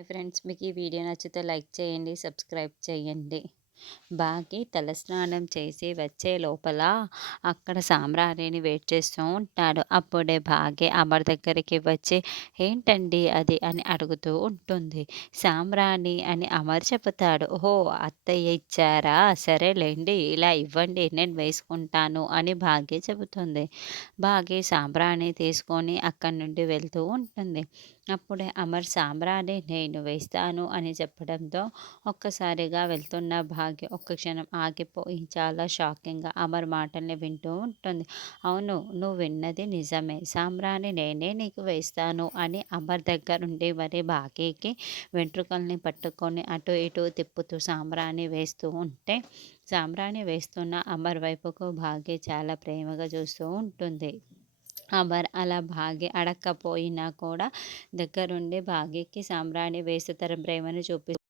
Friends, మీకు ఈ video నచ్చితే లైక్ చేయండి, సబ్స్క్రైబ్ చేయండి. బాగి తలస్నానం చేసి వచ్చే లోపల అక్కడ సామ్రాణిని వెయిట్ చేస్తూ ఉంటాడు. అప్పుడే భాగ్య అమర్ దగ్గరికి వచ్చి ఏంటండి అది అని అడుగుతూ ఉంటుంది. సామ్రాణి అని అమర్ చెబుతాడు. ఓహో, అత్తయ్య ఇచ్చారా, సరేలేండి ఇలా ఇవ్వండి నేను వేసుకుంటాను అని భాగ్య చెబుతుంది. భాగ్య సాంబ్రాణి తీసుకొని అక్కడి నుండి వెళ్తూ ఉంటుంది. అప్పుడే అమర్ సాంబ్రాణి నేను వేస్తాను అని చెప్పడంతో ఒక్కసారిగా వెళ్తున్న భాగ్య ఒక్క క్షణం ఆగిపోయి చాలా షాకింగ్గా అమర్ మాటల్ని వింటూ ఉంటుంది. అవును, నువ్వు విన్నది నిజమే, సాంబ్రాణి నేనే నీకు వేస్తాను అని అమర్ దగ్గరుండి మరి భాగ్యకి వెంట్రుకల్ని పట్టుకొని అటు ఇటు తిప్పుతూ సాంబ్రాణి వేస్తూ ఉంటే సాంబ్రాణి వేస్తున్న అమర్ వైపుకు భాగ్య చాలా ప్రేమగా చూస్తూ ఉంటుంది. అమర్ అలా భాగ్య అడక్కపోయినా కూడా దగ్గరుండి భాగ్యకి సాంబ్రాణి వేస్తూ తన ప్రేమను